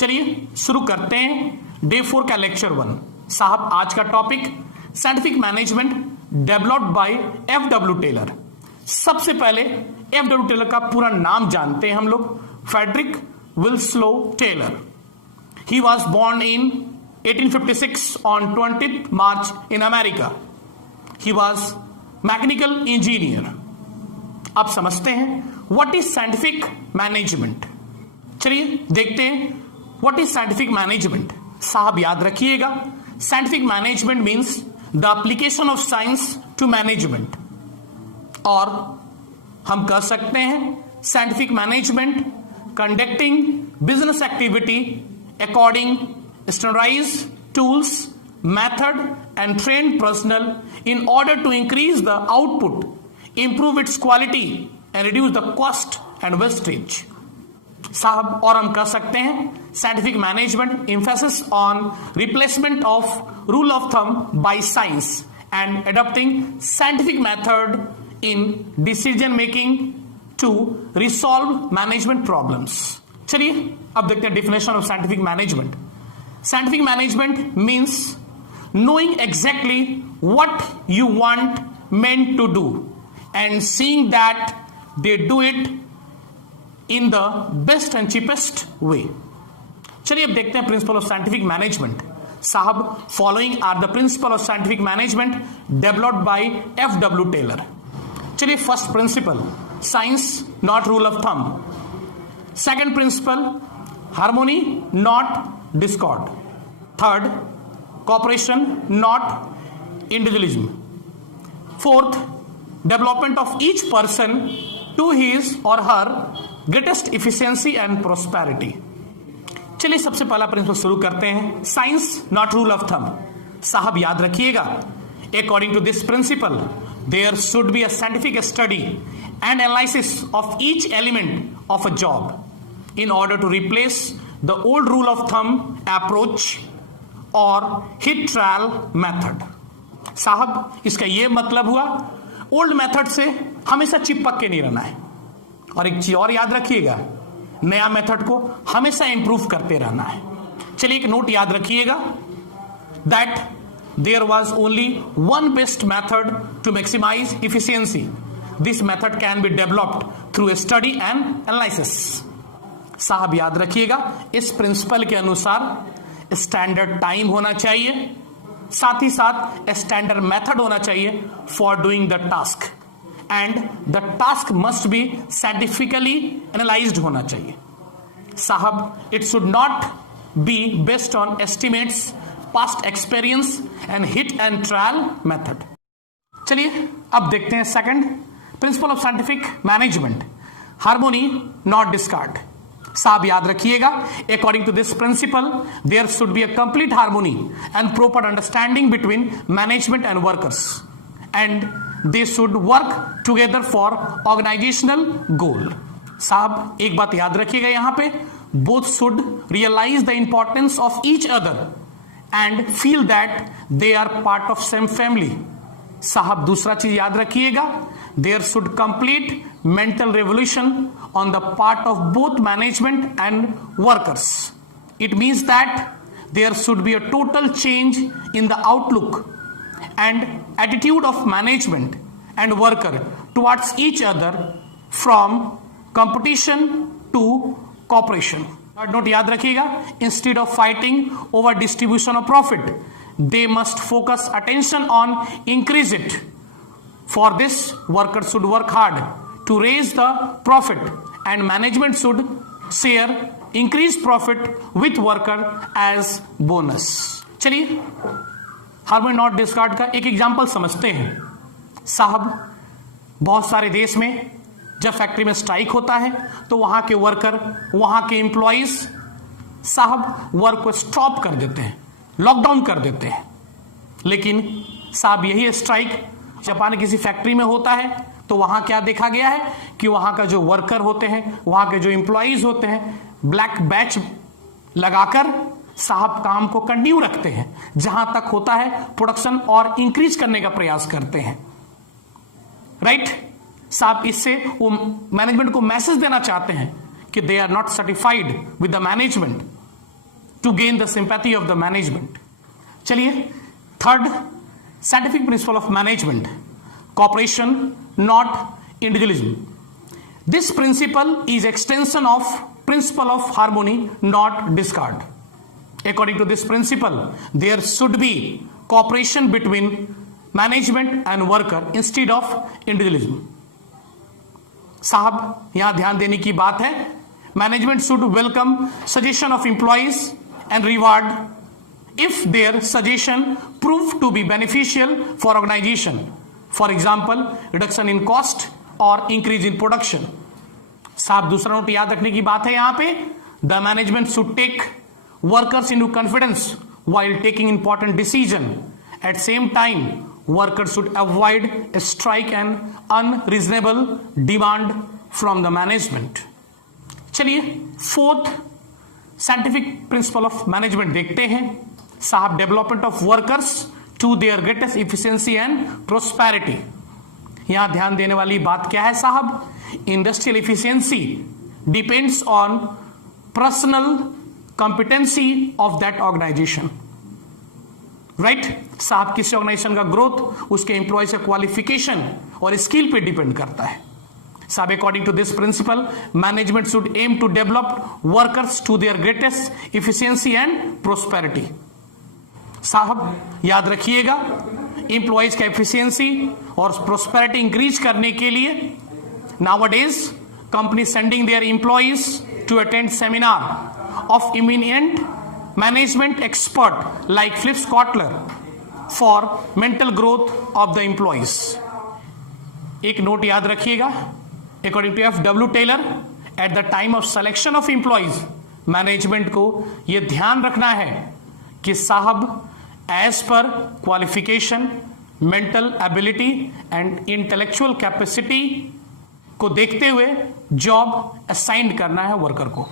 चलिए शुरू करते हैं डे 4 का लेक्चर 1। साहब आज का topic scientific management developed by F W. Taylor. सबसे पहले एफ.डब्ल्यू. टेलर का पूरा नाम जानते हैं हम लोग। Frederick Winslow Taylor. He was born in 1856 on 20th March in America. He was mechanical engineer. अब समझते हैं व्हाट इज साइंटिफिक मैनेजमेंट। चलिए देखते हैं व्हाट इज साइंटिफिक मैनेजमेंट। साहब याद रखिएगा, scientific management means the application of science to management, और हम कह सकते हैं scientific management conducting business activity according standardised tools, method and trained personnel in order to increase the output, improve its quality and reduce the cost and wastage. साहब और हम कह सकते हैं scientific management emphasis on replacement of rule of thumb by science and adopting scientific method in decision making to resolve management problems. चलिए अब देखते हैं definition of scientific management. Scientific management means knowing exactly what you want men to do and seeing that they do it in the best and cheapest way. चलिए अब देखते हैं principle of scientific management. साहब following are the principle of scientific management developed by F W. Taylor. चलिए first principle science not rule of thumb. Second principle harmony not discord. Third cooperation not individualism. Fourth, development of each person to his or her greatest efficiency and prosperity. चलिए सबसे पहला principal शुरू करते हैं, science not rule of thumb. साहब याद रखिएगा, according to this principle there should be a scientific study and analysis of each element of a job in order to replace the old rule of thumb approach और hit trial method. साहब इसका यह मतलब हुआ old method से हमेशा चिपक के नहीं रहना है, और एक चीज और याद रखिएगा, नया मेथड को हमेशा इंप्रूव करते रहना है। चलिए एक नोट याद रखिएगा, that there was only one best method to maximise efficiency. This method can be developed through study and analysis. साहब याद रखिएगा, इस प्रिंसिपल के अनुसार स्टैंडर्ड टाइम होना चाहिए, साथ ही साथ स्टैंडर्ड मेथड होना चाहिए for doing the task, and the task must be scientifically analysed होना चाहिए। साहब it should not be based on estimates, past experience and hit and trial method. चलिए अब देखते हैं second principle of scientific management, harmony not discard. साहब याद रखिएगा, according to this principle there should be a complete harmony and proper understanding between management and workers, and they should work together for organisational goal. साहब एक बात याद रखिएगा, यहां पे both should realise the importance of each other and feel that they are part of same family. साहब दूसरा चीज याद रखिएगा, there should complete mental revolution on the part of both management and workers. It means that there should be a total change in the outlook and attitude of management and worker towards each other from competition to cooperation. Third note याद रखिएगा, instead of fighting over distribution of profit, they must focus attention on increase it. For this, workers should work hard to raise the profit and management should share increased profit with worker as bonus. चलिए harmony not discard का एक example समझते हैं। साहब बहुत सारे देश में जब फैक्ट्री में स्ट्राइक होता है तो वहां के वर्कर, वहां के एम्प्लॉइज साहब वर्क को स्टॉप कर देते हैं, लॉकडाउन कर देते हैं। लेकिन साहब यही स्ट्राइक जापान किसी फैक्ट्री में होता है तो वहां क्या देखा गया है कि वहां का जो वर्कर होते हैं, वहां के जो एम्प्लॉइज होते हैं, ब्लैक बैच लगाकर साहब काम को कंटिन्यू रखते हैं, जहां तक होता है प्रोडक्शन और इंक्रीज करने का प्रयास करते हैं। राइट साहब इससे वो मैनेजमेंट को मैसेज देना चाहते हैं कि they are not satisfied with the management to gain the sympathy of the management. चलिए, third scientific principle of management, cooperation not individualism. This principle is extension of principle of harmony not discard. According to this principle, there should be cooperation between management and worker instead of individualism. साहब यहां ध्यान देने की बात है, management should welcome suggestion of employees and reward if their suggestion prove to be beneficial for organisation, for example reduction in cost और increase in production. साहब दूसरा नोट याद रखने की बात है यहां पे, the management should take workers into confidence while taking important decision. At same time, workers should avoid a strike and unreasonable demand from the management. चलिए, fourth scientific principle of management देखते हैं साहब, development of workers to their greatest efficiency and prosperity. यहां ध्यान देने वाली बात क्या है साहब, industrial efficiency depends on personal competency of that organization. Right साहब, किसी ऑर्गेनाइजेशन का ग्रोथ उसके एम्प्लॉयज का क्वालिफिकेशन और स्किल पे डिपेंड करता है साहब. According to this principle, management should aim to develop workers to their greatest efficiency and prosperity. साहब याद रखिएगा, एम्प्लॉयज का एफिशिएंसी और प्रोस्पेरिटी इंक्रीज करने के लिए nowadays company sending their employees to attend seminar of eminent management expert like Philips Kotler for mental growth of the employees. एक note याद रखिएगा, according to F.W. Taylor, at the time of selection of employees, management को यह ध्यान रखना है कि साहब as per qualification, mental ability and intellectual capacity को देखते हुए जॉब असाइन करना है वर्कर को.